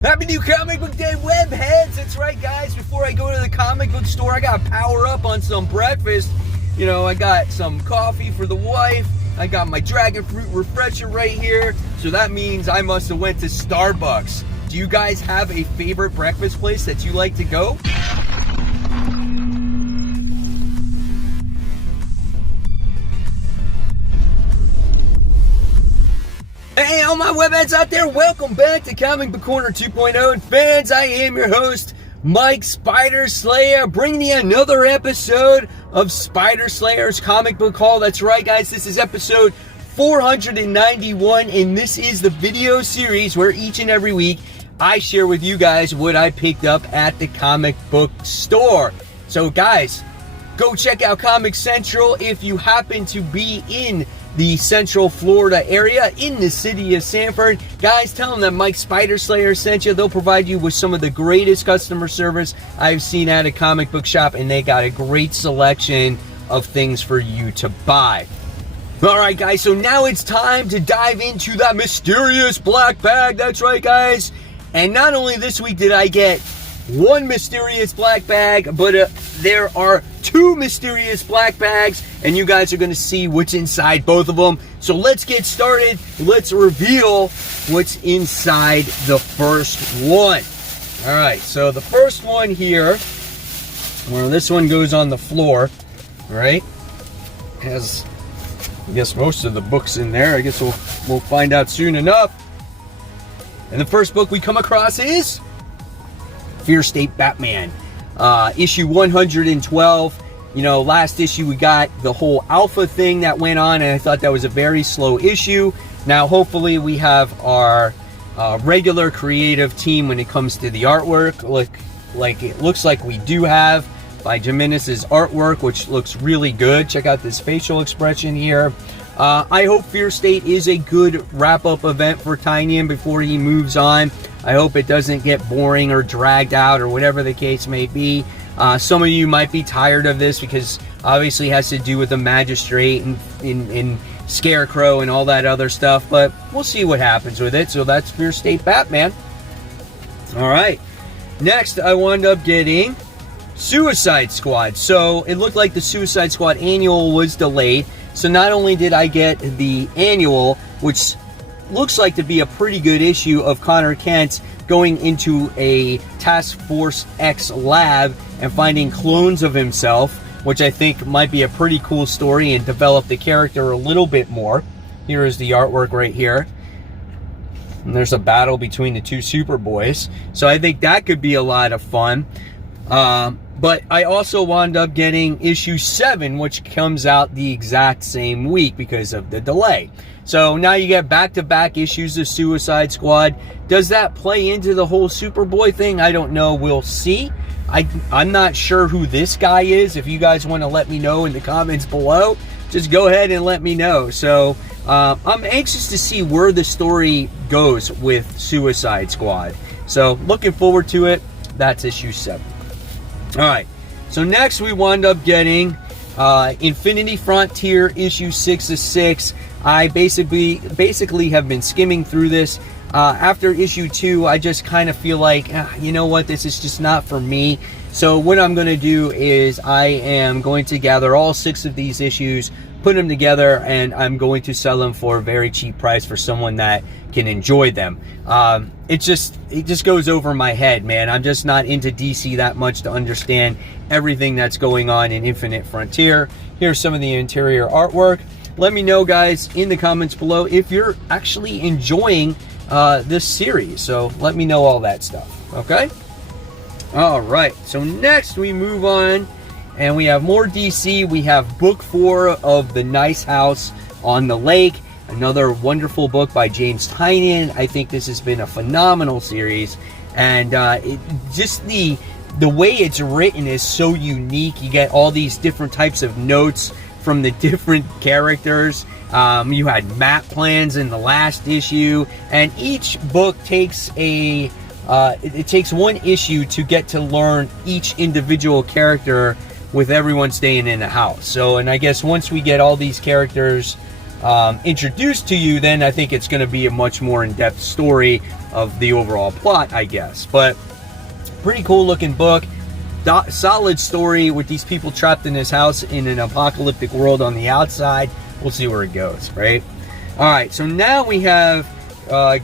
Happy new comic book day, webheads! That's right, guys. Before I go to the comic book store, I gotta power up on some breakfast. You know, I got some coffee for the wife. I got my dragon fruit refresher right here. So that means I must have went to Starbucks. Do you guys have a favorite breakfast place that you like to go? Hey, all my webheads out there, welcome back to Comic Book Corner 2.0. And fans, I am your host, Mike Spider Slayer, bringing you another episode of Spider Slayer's Comic Book Haul. That's right, guys, this is episode 491, and this is the video series where each and every week I share with you guys what I picked up at the comic book store. So, guys, go check out Comic Central if you happen to be in the Central Florida area in the city of Sanford. Guys, tell them that Mike Spider Slayer sent you. They'll provide you with some of the greatest customer service I've seen at a comic book shop, and they got a great selection of things for you to buy. Alright, guys, so now it's time to dive into that mysterious black bag. That's right, guys. And not only this week did I get one mysterious black bag, but there are two mysterious black bags, and you guys are going to see what's inside both of them. So let's get started. Let's reveal what's inside the first one. All right, so the first one here, well, this one goes on the floor, all right? Has, I guess, most of the books in there. I guess we'll find out soon enough. And the first book we come across is Fear State Batman, issue 112. You know, last issue we got the whole alpha thing that went on, and I thought that was a very slow issue. Now, hopefully, we have our regular creative team when it comes to the artwork. Like it looks like we do have by Jimenez's artwork, which looks really good. Check out this facial expression here. I hope Fear State is a good wrap-up event for Tynion before he moves on. I hope it doesn't get boring or dragged out or whatever the case may be. Some of you might be tired of this because obviously it has to do with the Magistrate and Scarecrow and all that other stuff, but we'll see what happens with it. So that's Fear State Batman. All right. Next, I wound up getting Suicide Squad. So it looked like the Suicide Squad annual was delayed. So not only did I get the annual, which looks like to be a pretty good issue of Connor Kent going into a Task Force X lab and finding clones of himself, which I think might be a pretty cool story and develop the character a little bit more. Here is the artwork right here. And there's a battle between the two Superboys. So I think that could be a lot of fun. But I also wound up getting issue 7, which comes out the exact same week because of the delay. So now you get back-to-back issues of Suicide Squad. Does that play into the whole Superboy thing? I don't know. We'll see. I'm not sure who this guy is. If you guys want to let me know in the comments below, just go ahead and let me know. So I'm anxious to see where the story goes with Suicide Squad. So looking forward to it. That's issue 7. All right, so next we wound up getting Infinity Frontier issue 6 of 6. I basically have been skimming through this. After issue 2, I just kind of feel like, you know what, this is just not for me. So what I'm going to do is I am going to gather all 6 of these issues, put them together, and I'm going to sell them for a very cheap price for someone that can enjoy them. It just goes over my head, man. I'm just not into DC that much to understand everything that's going on in Infinite Frontier. Here's some of the interior artwork. Let me know, guys, in the comments below if you're actually enjoying this series. So let me know all that stuff, okay? All right, so next we move on, and we have more DC. We have book 4 of The Nice House on the Lake. Another wonderful book by James Tynion. I think this has been a phenomenal series, and just the way it's written is so unique. You get all these different types of notes from the different characters. You had map plans in the last issue, and each book takes it takes one issue to get to learn each individual character with everyone staying in the house. So, and I guess once we get all these characters introduced to you, then I think it's going to be a much more in-depth story of the overall plot, I guess. But pretty cool looking book. Solid story with these people trapped in this house in an apocalyptic world on the outside. We'll see where it goes, right? All right, so now we have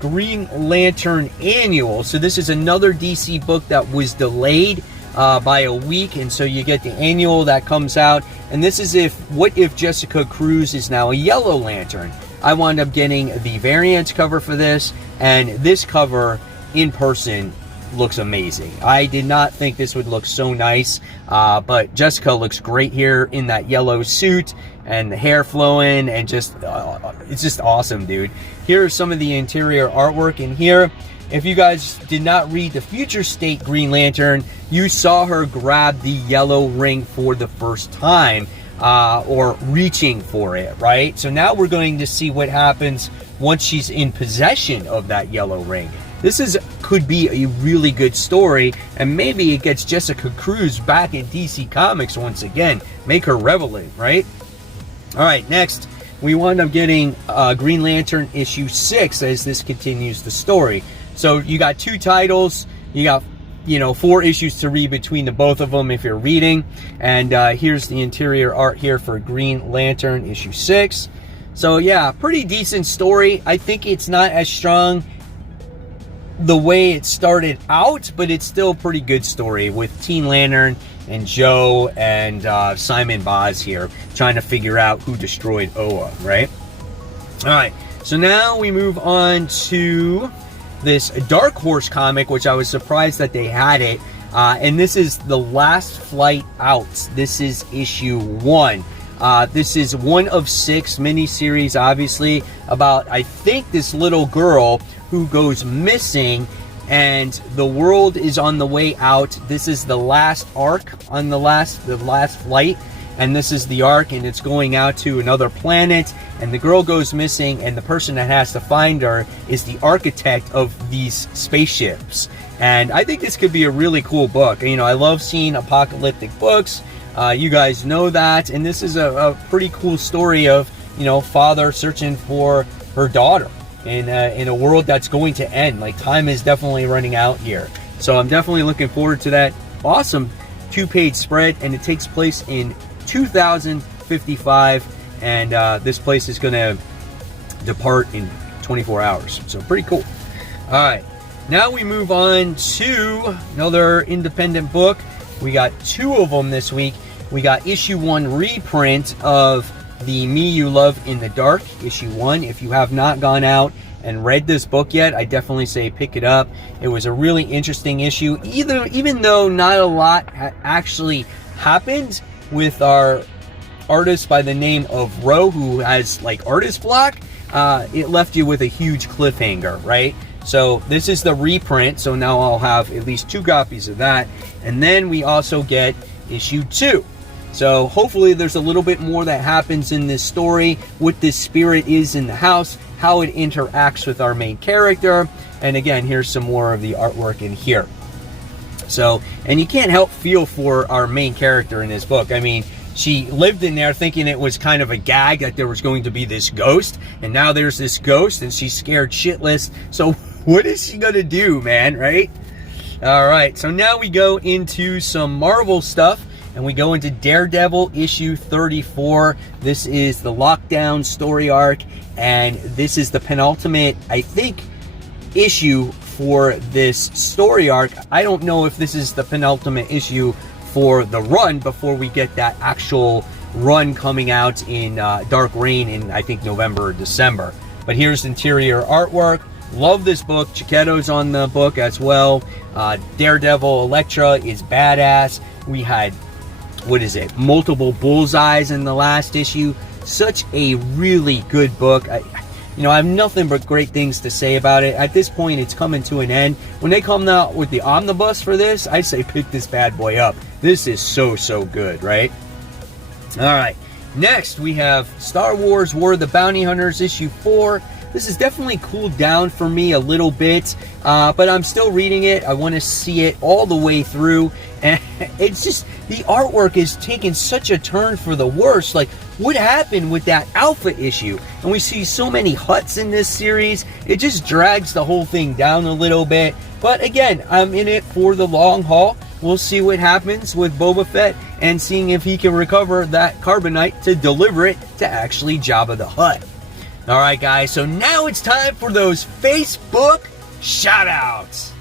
Green Lantern Annual. So this is another DC book that was delayed by a week, and so you get the annual that comes out. And this is what if Jessica Cruz is now a Yellow Lantern. I wound up getting the variant cover for this, and this cover in person looks amazing. I did not think this would look so nice, but Jessica looks great here in that yellow suit and the hair flowing, and just it's just awesome, dude. Here are some of the interior artwork in here. If you guys did not read the Future State Green Lantern, you saw her grab the yellow ring for the first time, or reaching for it, right? So now we're going to see what happens once she's in possession of that yellow ring. This could be a really good story, and maybe it gets Jessica Cruz back in DC Comics once again. Make her relevant, right? All right, next, we wound up getting Green Lantern issue 6 as this continues the story. So you got 2 titles, you got 4 issues to read between the both of them if you're reading. And here's the interior art here for Green Lantern issue 6. So yeah, pretty decent story. I think it's not as strong the way it started out, but it's still a pretty good story with Teen Lantern and Joe and Simon Baz here trying to figure out who destroyed Oa, right? All right, so now we move on to this Dark Horse comic, which I was surprised that they had it, and this is The Last Flight Out. This is issue 1. This is one of 6 miniseries, obviously, about, I think, this little girl who goes missing, and the world is on the way out. This is the last arc on the last flight, and this is the arc, and it's going out to another planet, and the girl goes missing, and the person that has to find her is the architect of these spaceships. And I think this could be a really cool book. I love seeing apocalyptic books. You guys know that, and this is a pretty cool story of father searching for her daughter in a world that's going to end. Like, time is definitely running out here, so I'm definitely looking forward to that. Awesome 2-page spread, and it takes place in 2055, and this place is going to depart in 24 hours, so pretty cool. All right, now we move on to another independent book. We got 2 of them this week. We got issue 1 reprint of the Me You Love in the Dark, issue 1. If you have not gone out and read this book yet, I definitely say pick it up. It was a really interesting issue, even though not a lot actually happened with our artist by the name of Ro, who has like artist block. It left you with a huge cliffhanger, right? So this is the reprint, so now I'll have at least 2 copies of that. And then we also get issue 2. So hopefully there's a little bit more that happens in this story, what this spirit is in the house, how it interacts with our main character. And again, here's some more of the artwork in here. So, and you can't help feel for our main character in this book. I mean, she lived in there thinking it was kind of a gag that there was going to be this ghost, and now there's this ghost, and she's scared shitless. So what is she gonna do, man, right? All right, so now we go into some Marvel stuff, and we go into Daredevil issue 34. This is the lockdown story arc, and this is the penultimate, I think, issue for this story arc. I don't know if this is the penultimate issue for the run before we get that actual run coming out in Dark Reign in, I think, November or December. But here's interior artwork. Love this book. Chiquetto's on the book as well. Daredevil Elektra is badass. We had, multiple bullseyes in the last issue. Such a really good book. I have nothing but great things to say about it. At this point, it's coming to an end. When they come out with the omnibus for this, I say pick this bad boy up. This is so good, right? All right. Next, we have Star Wars War of the Bounty Hunters issue 4. this has definitely cooled down for me a little bit, but I'm still reading it. I want to see it all the way through, and it's just, the artwork is taking such a turn for the worse. Like, what happened with that Alpha issue? And we see so many Hutts in this series. It just drags the whole thing down a little bit. But again, I'm in it for the long haul. We'll see what happens with Boba Fett and seeing if he can recover that carbonite to deliver it to actually Jabba the Hutt. Alright guys, so now it's time for those Facebook shoutouts.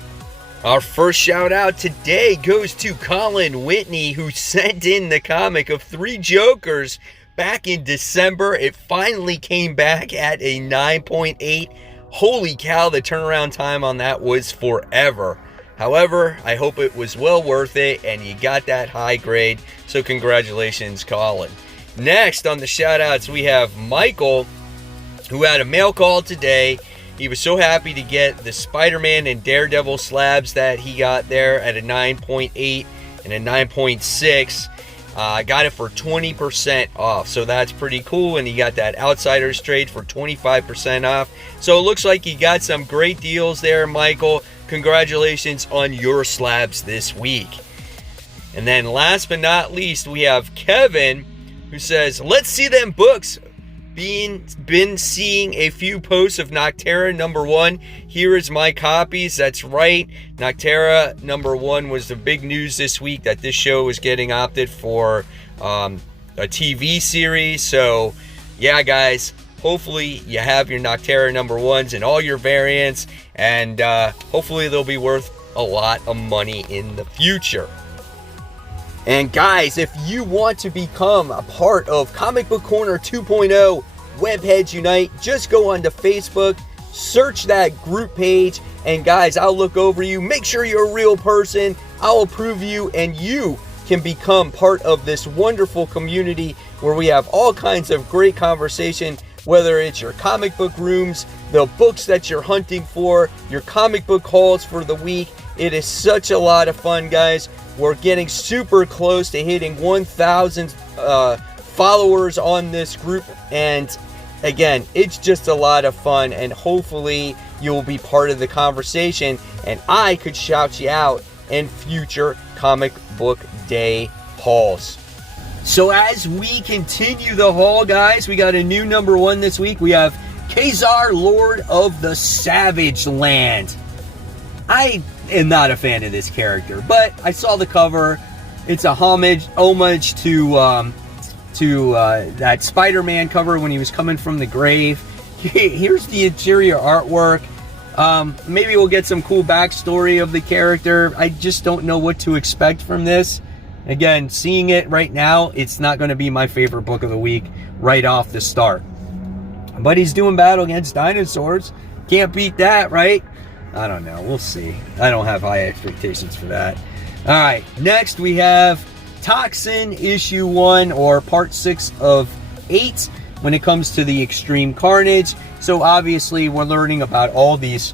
Our first shout out today goes to Colin Whitney, who sent in the comic of 3 Jokers back in December. It finally came back at a 9.8. Holy cow, the turnaround time on that was forever. However, I hope it was well worth it and you got that high grade. So congratulations, Colin. Next on the shout outs, we have Michael, who had a mail call today. He was so happy to get the Spider-Man and Daredevil slabs that he got there at a 9.8 and a 9.6. Got it for 20% off, so that's pretty cool. And he got that Outsiders trade for 25% off. So it looks like you got some great deals there, Michael. Congratulations on your slabs this week. And then last but not least, we have Kevin, who says, let's see them books. Been seeing a few posts of Noctera #1. Here is my copies. That's right. Noctera #1 was the big news this week, that this show was getting opted for a TV series. So yeah, guys, hopefully you have your Noctera #1s in all your variants, and hopefully they'll be worth a lot of money in the future. And guys, if you want to become a part of Comic Book Corner 2.0 Webheads Unite, just go onto Facebook, search that group page, and guys, I'll look over you. Make sure you're a real person. I'll approve you, and you can become part of this wonderful community where we have all kinds of great conversation, whether it's your comic book rooms, the books that you're hunting for, your comic book hauls for the week. It is such a lot of fun, guys. We're getting super close to hitting 1,000 followers on this group, and again, it's just a lot of fun, and hopefully you'll be part of the conversation, and I could shout you out in future comic book day hauls. So as we continue the haul, guys, we got a new #1 this week. We have Ka-Zar, Lord of the Savage Land. I am not a fan of this character, but I saw the cover. It's a homage to that Spider-Man cover when he was coming from the grave. Here's the interior artwork. Maybe we'll get some cool backstory of the character. I just don't know what to expect from this. Again, seeing it right now, it's not going to be my favorite book of the week right off the start. But he's doing battle against dinosaurs. Can't beat that, right? I don't know. We'll see. I don't have high expectations for that. All right. Next, we have Toxin issue 1, or part 6 of 8 when it comes to the extreme carnage. So obviously we're learning about all these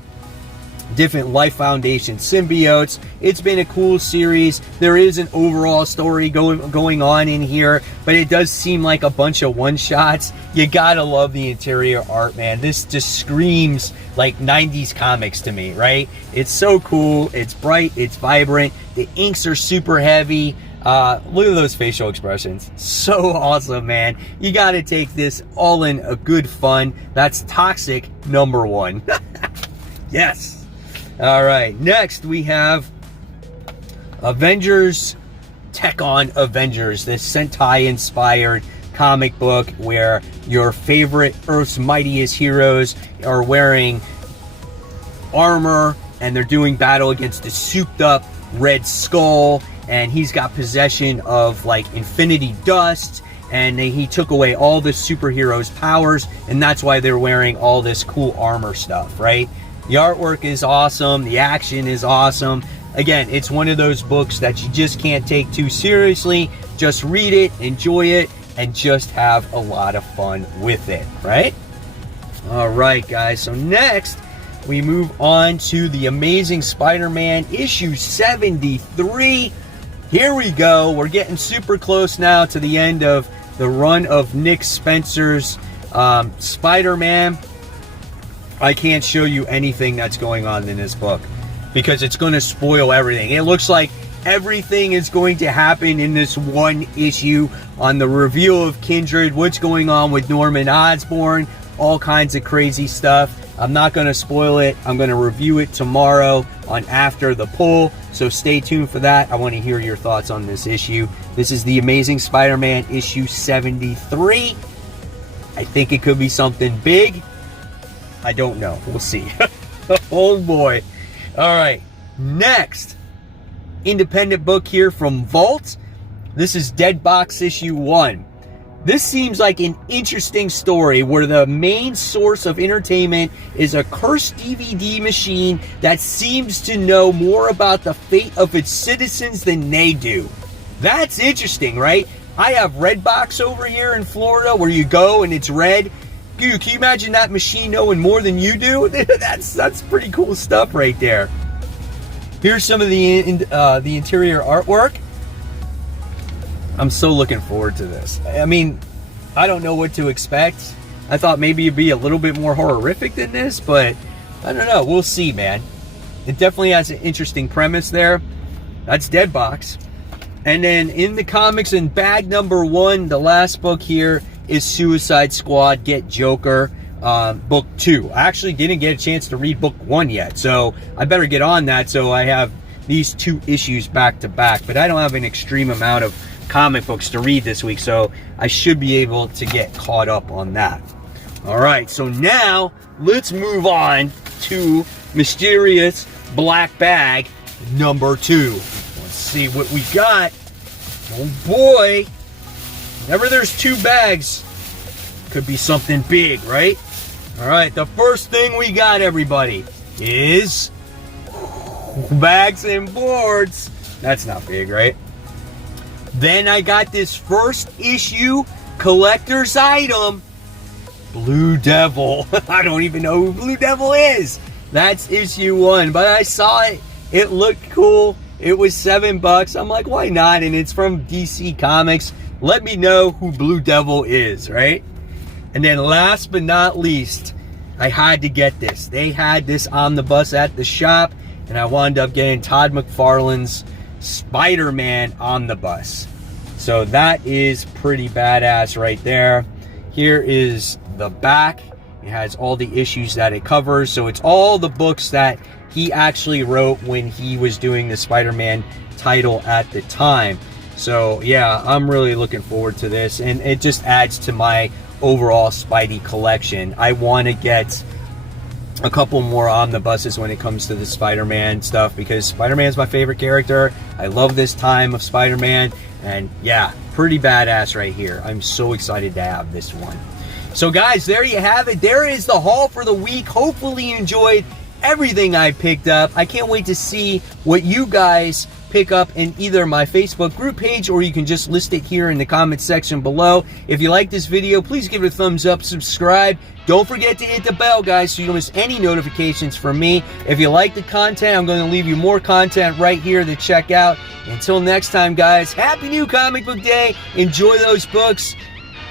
different Life Foundation symbiotes. It's been a cool series. There is an overall story going on in here, but it does seem like a bunch of one-shots. You gotta love the interior art, man. This just screams like 90s comics to me, right? It's so cool. It's bright. It's vibrant. The inks are super heavy. Look at those facial expressions. So awesome, man. You gotta take this all in a good fun. That's Toxic #1. Yes. All right. Next, we have Avengers, Tech on Avengers, this Sentai-inspired comic book where your favorite Earth's mightiest heroes are wearing armor and they're doing battle against the souped-up Red Skull, and he's got possession of like infinity dust, and he took away all the superheroes' powers, and that's why they're wearing all this cool armor stuff, right? The artwork is awesome. The action is awesome. Again, it's one of those books that you just can't take too seriously. Just read it, enjoy it, and just have a lot of fun with it, right? All right, guys. So next, we move on to The Amazing Spider-Man issue 73. Here we go. We're getting super close now to the end of the run of Nick Spencer's Spider-Man. I can't show you anything that's going on in this book because it's going to spoil everything. It looks like everything is going to happen in this one issue on the reveal of Kindred, what's going on with Norman Osborn, all kinds of crazy stuff. I'm not going to spoil it. I'm going to review it tomorrow on After the Pull, so stay tuned for that. I want to hear your thoughts on this issue. This is The Amazing Spider-Man issue 73. I think it could be something big. I don't know. We'll see. Oh boy. All right. Next, independent book here from Vault. This is Dead Box issue 1. This seems like an interesting story where the main source of entertainment is a cursed DVD machine that seems to know more about the fate of its citizens than they do. That's interesting, right? I have Redbox over here in Florida where you go and it's red. Dude, can you imagine that machine knowing more than you do? That's pretty cool stuff right there. Here's some of the interior artwork. I'm so looking forward to this. I mean, I don't know what to expect. I thought maybe it'd be a little bit more horrific than this, but I don't know. We'll see, man. It definitely has an interesting premise there. That's Dead Box. And then in the comics in bag number 1, the last book here is Suicide Squad Get Joker, book 2. I actually didn't get a chance to read book 1 yet, so I better get on that so I have these 2 issues back to back. But I don't have an extreme amount of comic books to read this week, so I should be able to get caught up on that. All right, so now let's move on to Mysterious Black Bag number 2. Let's see what we got. Oh boy. Whenever there's 2 bags, could be something big, right? All right, the first thing we got, everybody, is Bags and Boards. That's not big, right? Then I got this first issue collector's item, Blue Devil. I don't even know who Blue Devil is. That's issue 1, but I saw it. It looked cool. It was $7. I'm like, why not? And it's from DC Comics. Let me know who Blue Devil is, right? And then last but not least, I had to get this. They had this omnibus at the shop, and I wound up getting Todd McFarlane's Spider-Man omnibus. So that is pretty badass right there. Here is the back. It has all the issues that it covers. So it's all the books that he actually wrote when he was doing the Spider-Man title at the time. So yeah, I'm really looking forward to this, and it just adds to my overall Spidey collection. I want to get a couple more omnibuses when it comes to the Spider-Man stuff, because Spider-Man's my favorite character. I love this time of Spider-Man, and yeah, pretty badass right here. I'm so excited to have this one. So guys, there you have it. There is the haul for the week. Hopefully you enjoyed everything I picked up. I can't wait to see what you guys pick up in either my Facebook group page, or you can just list it here in the comment section below. If you like this video, please give it a thumbs up, subscribe. Don't forget to hit the bell, guys, so you don't miss any notifications from me. If you like the content, I'm going to leave you more content right here to check out. Until next time, guys, happy new comic book day. Enjoy those books,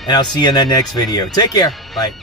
and I'll see you in that next video. Take care. Bye.